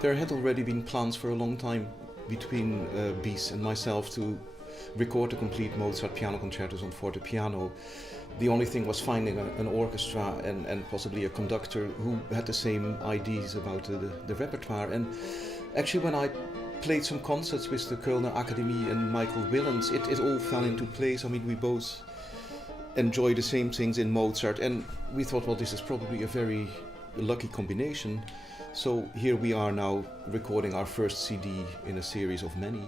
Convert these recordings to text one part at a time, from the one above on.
There had already been plans for a long time between BIS and myself to record the complete Mozart piano concertos on fortepiano. The only thing was finding an orchestra and possibly a conductor who had the same ideas about the repertoire. And actually when I played some concerts with the Kölner Akademie and Willens, it all fell into place. I mean, we both enjoy the same things in Mozart, and we thought, well, this is probably a very lucky combination. So here we are now recording our first CD in a series of many.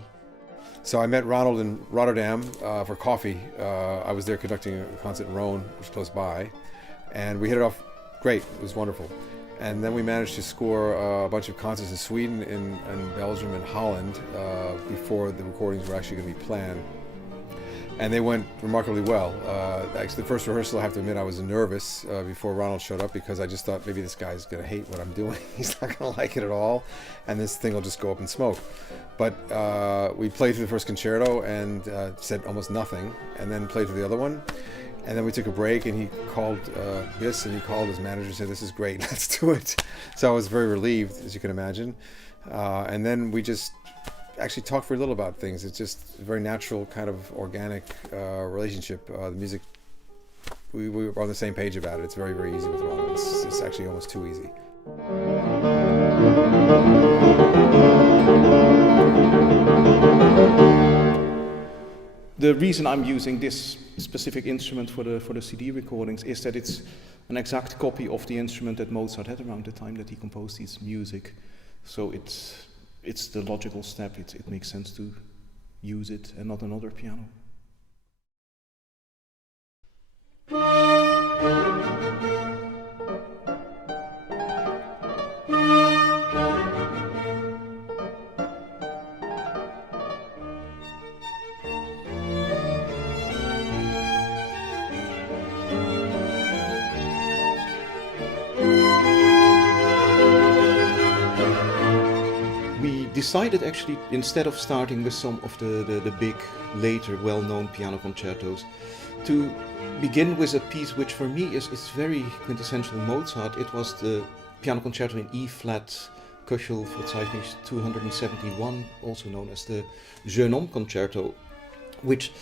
So I met Ronald in Rotterdam for coffee. I was there conducting a concert in Rome, which is close by, and we hit it off great. It was wonderful. And then we managed to score a bunch of concerts in Sweden, in Belgium, and Holland before the recordings were actually going to be planned. And they went remarkably well. Actually, the first rehearsal, I have to admit, I was nervous before Ronald showed up, because I just thought maybe this guy's going to hate what I'm doing. He's not going to like it at all, and this thing will just go up in smoke. But we played through the first concerto and said almost nothing, and then played through the other one. And then we took a break, and he called BIS, and he called his manager and said, "This is great, let's do it." So I was very relieved, as you can imagine. And then we just actually talked for a little about things. It's just a very natural, kind of organic relationship. The music, we were on the same page about it. It's very, very easy with Ronald. It's actually almost too easy. The reason I'm using this specific instrument for the CD recordings is that it's an exact copy of the instrument that Mozart had around the time that he composed his music. So it's the logical step. It makes sense to use it and not another piano. Decided actually, instead of starting with some of the big, later, well-known piano concertos, to begin with a piece which for me is very quintessential Mozart. It was the piano concerto in E-flat, Köchel, Verzeichnis 271, also known as the Jeune Homme concerto, which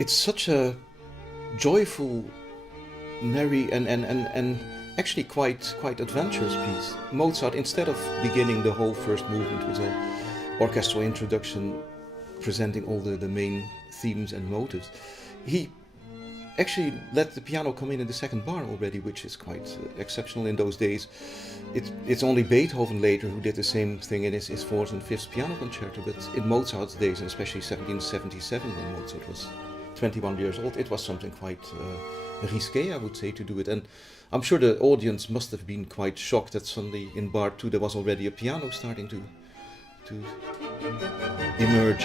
it's such a joyful, merry and actually quite adventurous piece. Mozart, instead of beginning the whole first movement with an orchestral introduction presenting all the main themes and motives, he actually let the piano come in the second bar already, which is quite exceptional in those days. It's only Beethoven later who did the same thing in his fourth and fifth piano concerto, but in Mozart's days, and especially 1777, when Mozart was 21 years old, it was something quite risqué, I would say, to do it. And I'm sure the audience must have been quite shocked that suddenly in bar 2 there was already a piano starting to emerge.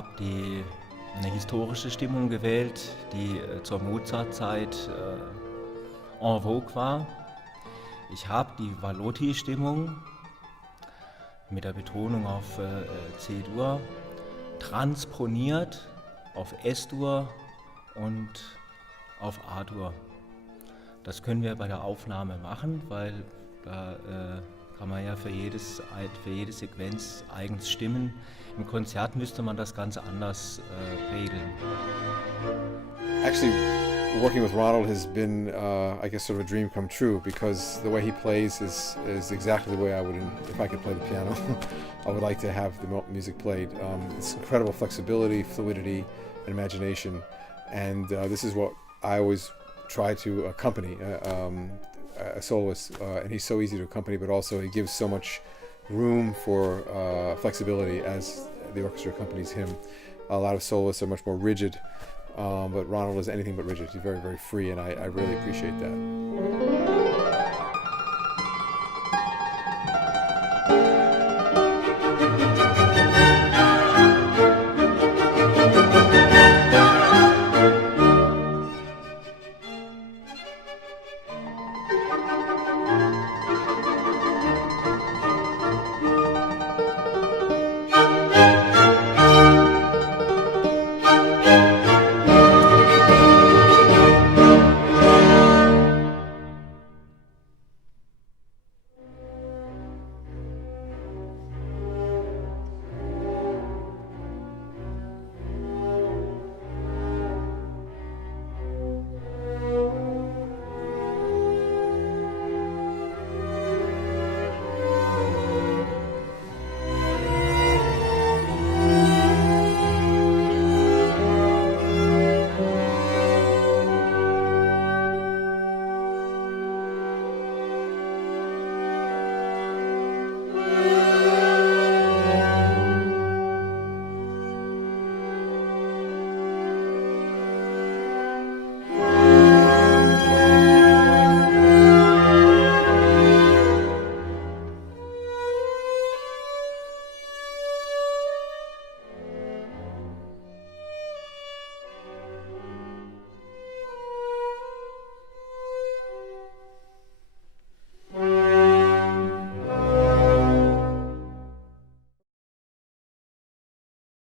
habe eine historische Stimmung gewählt, die zur Mozart-Zeit en vogue war. Ich habe die Valotti-Stimmung mit der Betonung auf C-Dur transponiert auf S-Dur und auf A-Dur. Das können wir bei der Aufnahme machen, weil da kann man ja für jede Sequenz eigens stimmen. Im Konzert müsste man das ganz anders regeln. Actually, working with Ronald has been, I guess, sort of a dream come true, because the way he plays is exactly the way I would, if I could play the piano, I would like to have the music played. It's incredible flexibility, fluidity, and imagination, and this is what I always try to accompany a soloist, and he's so easy to accompany, but also he gives so much room for flexibility as the orchestra accompanies him. A lot of soloists are much more rigid, but Ronald is anything but rigid. He's very, very free, and I really appreciate that.